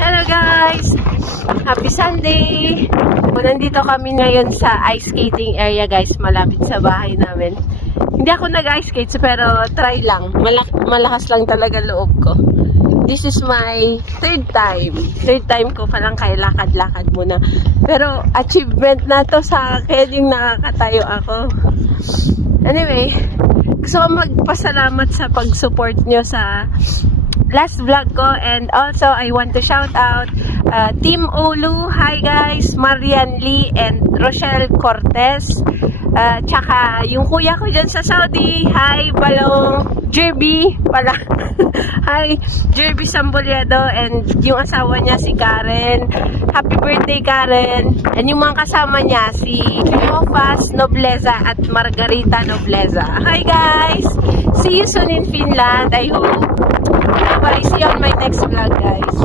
Hello guys! Happy Sunday! Nandito kami ngayon sa ice skating area guys, malapit sa bahay namin. Hindi ako nag-ice skate pero try lang. Malakas lang talaga loob ko. This is my third time. Third time ko palang kaya lakad-lakad muna. Pero achievement na to sa akin yung nakakatayo ako. Anyway, gusto ko magpasalamat sa pag-support nyo sa last vlog ko, and also I want to shout out Team Olu. Hi guys, Marian Lee and Rochelle Cortez, tsaka yung kuya ko dyan sa Saudi. Hi Balong Jerby pala. Hi Jerby Samboledo, and yung asawa niya si Karen. Happy birthday Karen. And yung mga kasama niya si Cleofas Nobleza at Margarita Nobleza. Hi guys, see you soon in Finland, I hope. Bye, see you on my next vlog guys.